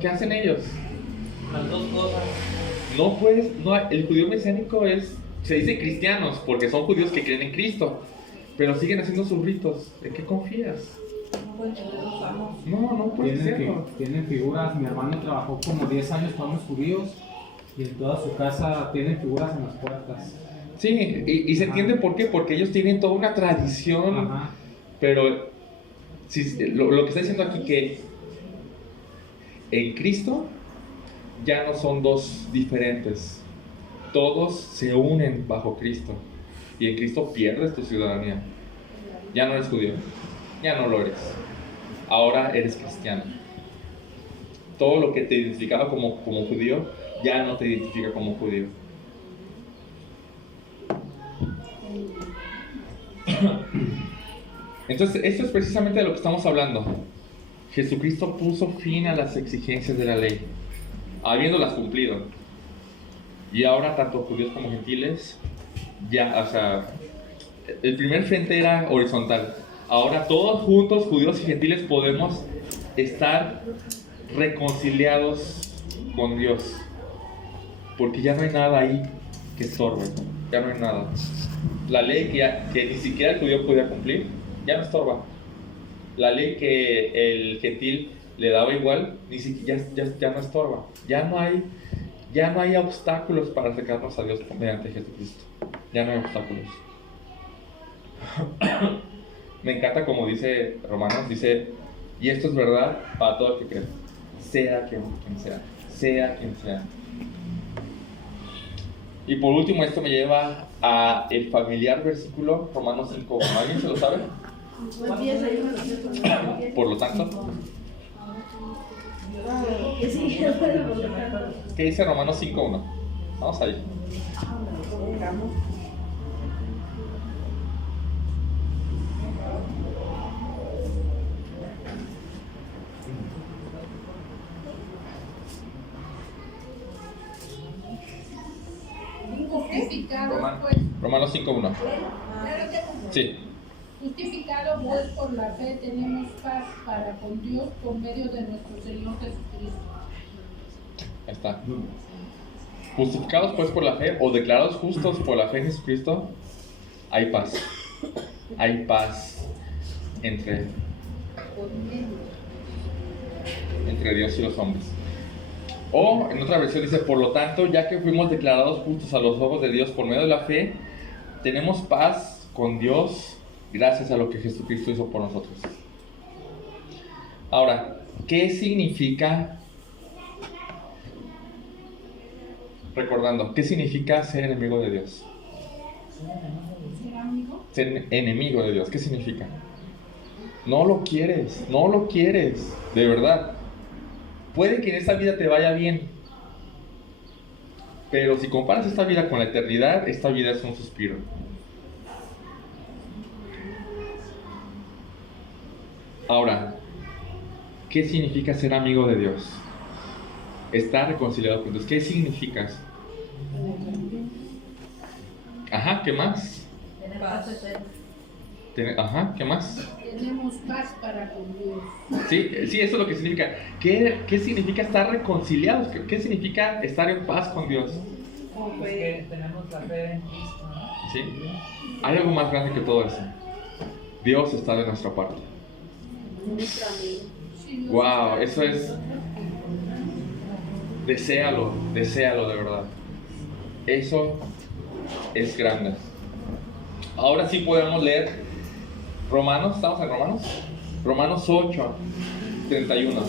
¿Qué hacen ellos? Las dos cosas. El judío mesiánico se dice cristianos porque son judíos que creen en Cristo, pero siguen haciendo sus ritos. ¿En qué confías? No puede serlo. Tienen figuras. Mi hermano trabajó como 10 años con los judíos y en toda su casa tienen figuras en las puertas. Sí, y se entiende por qué, porque ellos tienen toda una tradición. Ajá. Pero lo que está diciendo aquí, que en Cristo ya no son dos diferentes, todos se unen bajo Cristo, y en Cristo pierdes tu ciudadanía. Ya no eres judío, ya no lo eres, ahora eres cristiano. Todo lo que te identificaba como judío ya no te identifica como judío. Entonces, esto es precisamente de lo que estamos hablando. Jesucristo puso fin a las exigencias de la ley, habiéndolas cumplido. Y ahora, tanto judíos como gentiles, el primer frente era horizontal. Ahora, todos juntos, judíos y gentiles, podemos estar reconciliados con Dios. Porque ya no hay nada ahí que estorbe, ya no hay nada. La ley que ni siquiera el judío podía cumplir, ya no estorba. La ley que el gentil le daba igual, ni siquiera ya no estorba. Ya no hay obstáculos para acercarnos a Dios mediante Jesucristo. Ya no hay obstáculos. Me encanta como dice Romanos, dice, y esto es verdad para todo el que cree, sea quien sea. Y por último, esto me lleva a el familiar versículo Romanos 5. ¿Alguien se lo sabe? Por lo tanto, ¿qué dice Romanos 5.1? Vamos ahí. Romanos 5.1. Sí. Justificado pues por la fe tenemos paz para con Dios por medio de nuestro Señor Jesucristo. Ahí está. Justificados pues por la fe o declarados justos por la fe en Jesucristo, hay paz. Hay paz entre Dios y los hombres. O en otra versión dice, por lo tanto, ya que fuimos declarados justos a los ojos de Dios por medio de la fe, tenemos paz con Dios gracias a lo que Jesucristo hizo por nosotros. Ahora, ¿qué significa? Recordando, ¿qué significa ser enemigo de Dios? Ser enemigo de Dios, ¿qué significa? No lo quieres, de verdad. puede que en esta vida te vaya bien, pero si comparas esta vida con la eternidad, esta vida es un suspiro. Ahora, ¿qué significa ser amigo de Dios? Estar reconciliado con Dios. ¿Qué significa eso? Ajá, ¿qué más? Tener paz eterna. Ajá, ¿qué más? Tenemos paz para con Dios. Sí, eso es lo que significa. ¿Qué significa estar reconciliados? ¿Qué significa estar en paz con Dios? Pues que tenemos la fe en Cristo, ¿no? ¿Sí? Hay algo más grande que todo eso. Dios está de nuestra parte. Nuestro amigo. Sí, Wow, eso es... Deséalo de verdad. Eso es grande. Ahora sí podemos leer Romanos, ¿estamos en Romanos? Romanos 8, 31.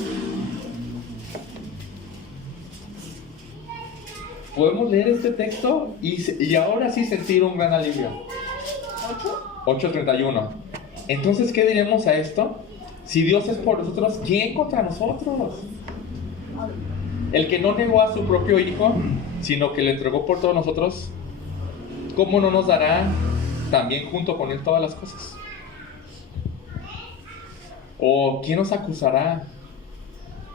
Podemos leer este texto y ahora sí sentir un gran alivio. 8:31. Entonces, ¿qué diremos a esto? Si Dios es por nosotros, ¿quién contra nosotros? El que no negó a su propio Hijo, sino que le entregó por todos nosotros, ¿cómo no nos dará también junto con Él todas las cosas? ¿O quién nos acusará?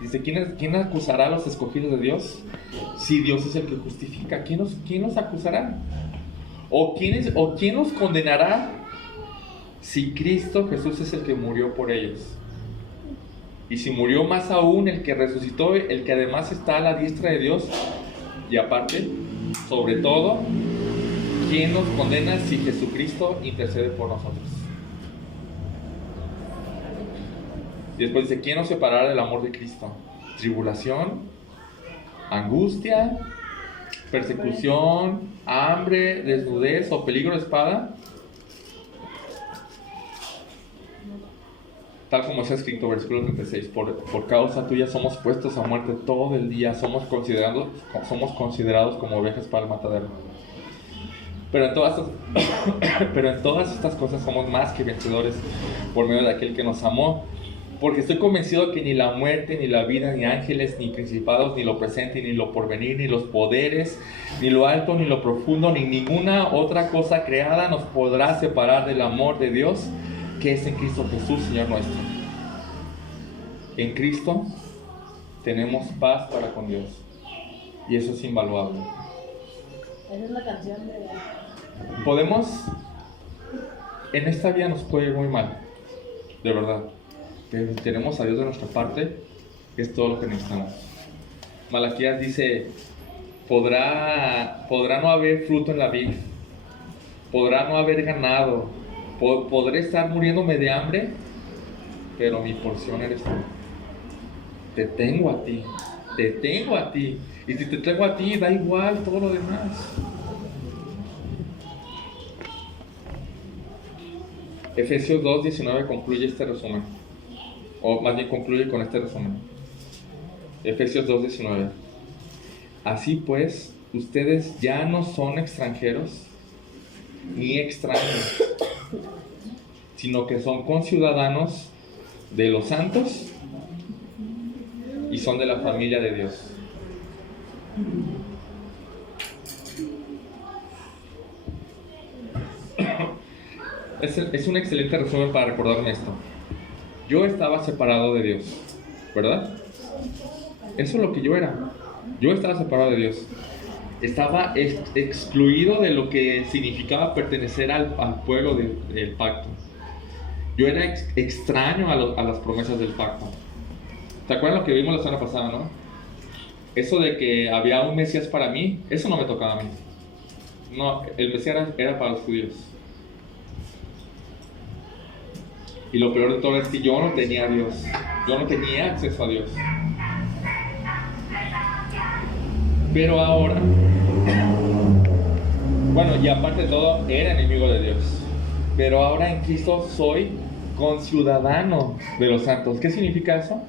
Dice, ¿quién acusará a los escogidos de Dios? Si Dios es el que justifica, ¿quién nos acusará? ¿O quién nos condenará? Si Cristo Jesús es el que murió por ellos. Y si murió, más aún el que resucitó, el que además está a la diestra de Dios. Y aparte, sobre todo, ¿quién nos condena si Jesucristo intercede por nosotros? Y después dice, ¿quién nos separará del amor de Cristo? ¿Tribulación? ¿Angustia? ¿Persecución? ¿Hambre? ¿Desnudez? ¿O peligro de espada? Tal como está escrito, versículo 36, por causa tuya somos puestos a muerte todo el día, somos considerados como ovejas para el matadero. Pero en todas estas cosas somos más que vencedores por medio de aquel que nos amó. Porque estoy convencido que ni la muerte, ni la vida, ni ángeles, ni principados, ni lo presente, ni lo porvenir, ni los poderes, ni lo alto, ni lo profundo, ni ninguna otra cosa creada nos podrá separar del amor de Dios que es en Cristo Jesús, Señor nuestro. En Cristo tenemos paz para con Dios. Y eso es invaluable. Esa es la canción de... En esta vida nos puede ir muy mal, de verdad. Pero si tenemos a Dios de nuestra parte, es todo lo que necesitamos. Malaquías dice, podrá no haber fruto en la vid, podrá no haber ganado, podré estar muriéndome de hambre, pero mi porción eres tú. Te tengo a ti. Y si te tengo a ti, da igual todo lo demás. Efesios 2:19 concluye este resumen. O más bien concluye con este resumen. Efesios 2:19. Así pues, ustedes ya no son extranjeros ni extraños, sino que son conciudadanos de los santos y son de la familia de Dios. Es un excelente resumen para recordarme esto. Yo estaba separado de Dios, ¿verdad? Eso es lo que yo era. Yo estaba separado de Dios. Estaba excluido de lo que significaba pertenecer al pueblo del pacto. Yo era extraño a las promesas del pacto. ¿Te acuerdas lo que vimos la semana pasada, no? Eso de que había un Mesías para mí, eso no me tocaba a mí. No, el Mesías era para los judíos. Y lo peor de todo es que yo no tenía a Dios. Yo no tenía acceso a Dios. Pero ahora, bueno, y aparte de todo, era enemigo de Dios. Pero ahora en Cristo soy conciudadano de los santos. ¿Qué significa eso?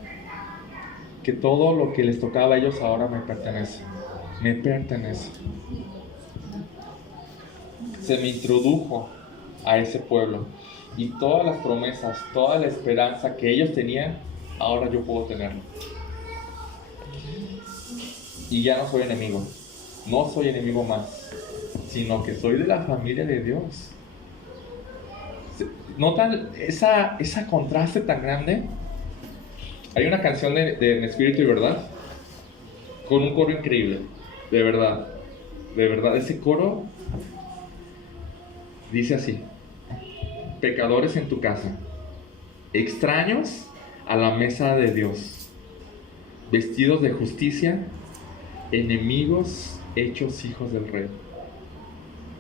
Que todo lo que les tocaba a ellos ahora me pertenece. Me pertenece. Se me introdujo a ese pueblo. Y todas las promesas, toda la esperanza que ellos tenían, ahora yo puedo tenerlo. Y ya no soy enemigo. No soy enemigo más, sino que soy de la familia de Dios. ¿Notan esa contraste tan grande? Hay una canción de En Espíritu y Verdad con un coro increíble, de verdad, ese coro dice así: pecadores en tu casa, extraños a la mesa de Dios, vestidos de justicia, enemigos hechos hijos del Rey.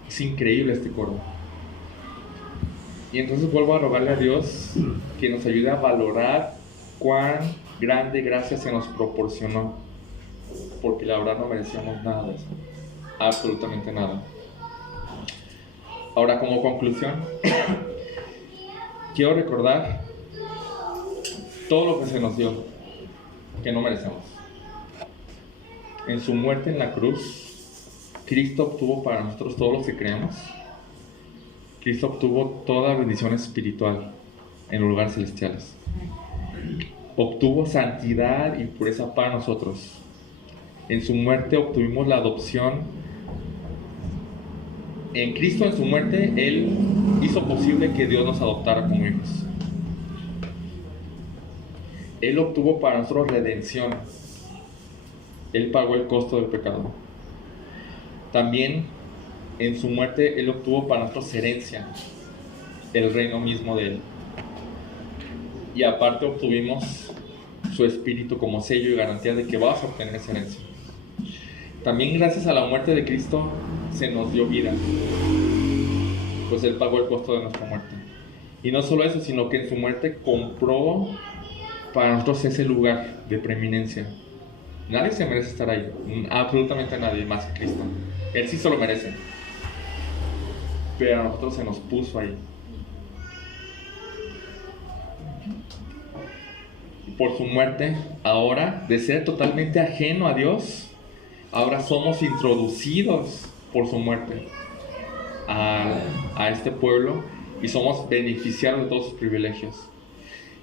Es increíble este coro. Y entonces vuelvo a rogarle a Dios que nos ayude a valorar cuán grande gracia se nos proporcionó, porque la verdad no merecíamos nada de eso, absolutamente nada. Ahora, como conclusión, quiero recordar todo lo que se nos dio, que no merecemos. En su muerte en la cruz, Cristo obtuvo para nosotros todos los que creemos. Cristo obtuvo toda bendición espiritual en los lugares celestiales. Obtuvo santidad y pureza para nosotros. En su muerte obtuvimos la adopción. En Cristo, en su muerte, Él hizo posible que Dios nos adoptara como hijos. Él obtuvo para nosotros redención. Él pagó el costo del pecado. También en su muerte Él obtuvo para nosotros herencia, el reino mismo de Él. Y aparte obtuvimos su Espíritu como sello y garantía de que vas a obtener esa herencia. También gracias a la muerte de Cristo se nos dio vida, pues Él pagó el costo de nuestra muerte. Y no solo eso, sino que en su muerte compró para nosotros ese lugar de preeminencia. Nadie se merece estar ahí, absolutamente nadie más que Cristo. Él sí se lo merece, pero a nosotros se nos puso ahí. Por su muerte, ahora, de ser totalmente ajeno a Dios, ahora somos introducidos por su muerte a este pueblo y somos beneficiarios de todos sus privilegios.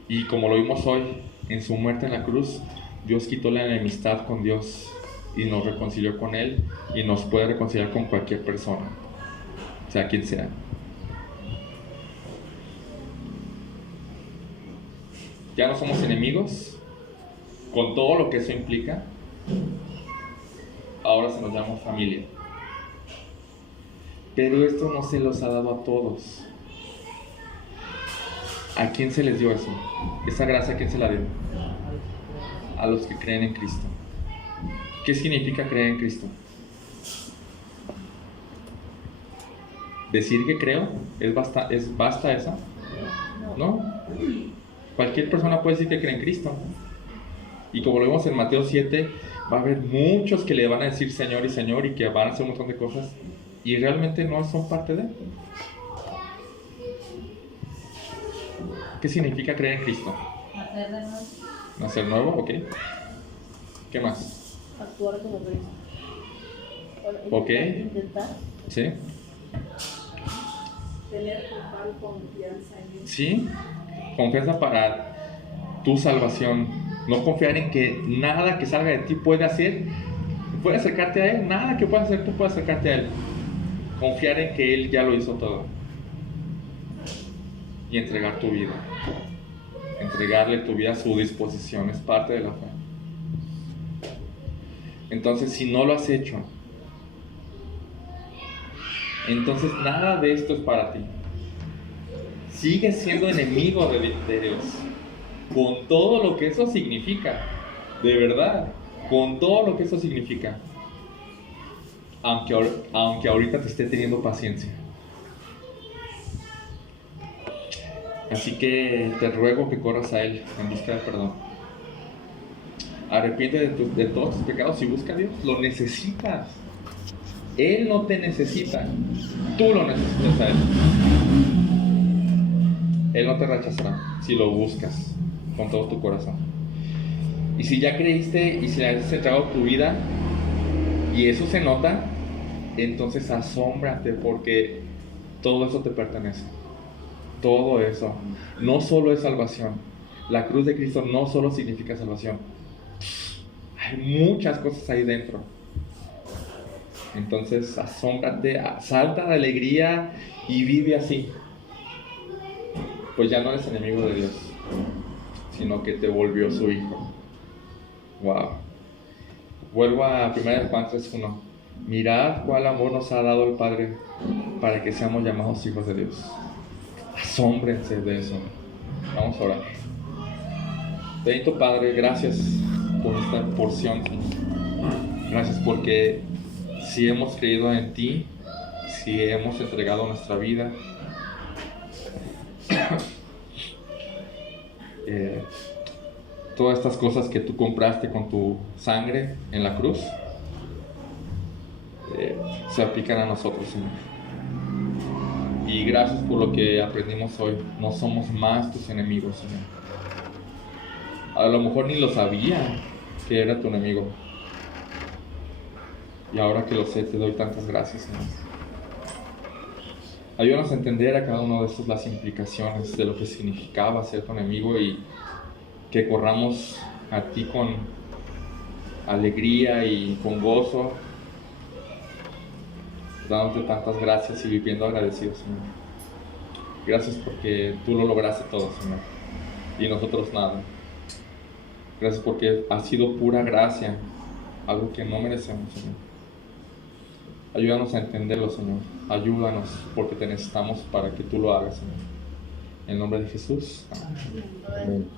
Y como lo vimos hoy, en su muerte en la cruz, Dios quitó la enemistad con Dios y nos reconcilió con Él, y nos puede reconciliar con cualquier persona, sea quien sea. Ya no somos enemigos, con todo lo que eso implica. Ahora se nos llama familia. Pero esto no se los ha dado a todos. ¿A quién se les dio eso? Esa gracia, ¿a quién se la dio? A los que creen en Cristo. ¿Qué significa creer en Cristo? ¿Decir que creo? ¿Basta eso? ¿No? Cualquier persona puede decir que cree en Cristo. Y como lo vemos en Mateo 7, va a haber muchos que le van a decir Señor y Señor, y que van a hacer un montón de cosas, y realmente no son parte de Él. ¿Qué significa creer en Cristo? Nacer de nuevo. Nacer nuevo, ok. ¿Qué más? Actuar como Cristo. Ok. Intentar. ¿Sí? Tener total confianza en Él. Sí. Confianza para tu salvación. No confiar en que nada que salga de ti puede acercarte a Él. Nada que puedas hacer tú puede acercarte a Él. Confiar en que Él ya lo hizo todo. Y entregar tu vida. Entregarle tu vida a su disposición. Es parte de la fe. Entonces, si no lo has hecho, entonces nada de esto es para ti. Sigues siendo enemigo de Dios, con todo lo que eso significa, de verdad, con todo lo que eso significa, aunque ahorita te esté teniendo paciencia. Así que te ruego que corras a Él en busca de perdón. Arrepiente de todos tus pecados y busca a Dios. Lo necesitas. Él no te necesita, tú lo necesitas a Él. Él no te rechazará si lo buscas con todo tu corazón. Y si ya creíste y si le has entregado tu vida y eso se nota, entonces asómbrate, porque todo eso te pertenece. Todo eso no solo es salvación. La cruz de Cristo no solo significa salvación. hay muchas cosas ahí dentro. Entonces, asómbrate, salta de alegría y vive así. Pues ya no eres enemigo de Dios, sino que te volvió su hijo. Wow. Vuelvo a 1 Juan 3:1. Mirad cuál amor nos ha dado el Padre para que seamos llamados hijos de Dios. Asómbrense de eso. Vamos a orar. Bendito Padre, gracias por esta porción. Gracias porque si hemos creído en ti, si hemos entregado nuestra vida, todas estas cosas que tú compraste con tu sangre en la cruz, se aplican a nosotros, Señor. Y gracias por lo que aprendimos hoy. No somos más tus enemigos, Señor. A lo mejor ni lo sabía que era tu enemigo. Y ahora que lo sé, te doy tantas gracias, Señor. Ayúdanos a entender a cada uno de estos las implicaciones de lo que significaba ser tu enemigo y que corramos a ti con alegría y con gozo, dándote tantas gracias y viviendo agradecidos, Señor. Gracias porque tú lo lograste todo, Señor, y nosotros nada. Gracias porque ha sido pura gracia, algo que no merecemos, Señor. Ayúdanos a entenderlo, Señor. Ayúdanos porque te necesitamos para que tú lo hagas, Señor. En el nombre de Jesús. Amén.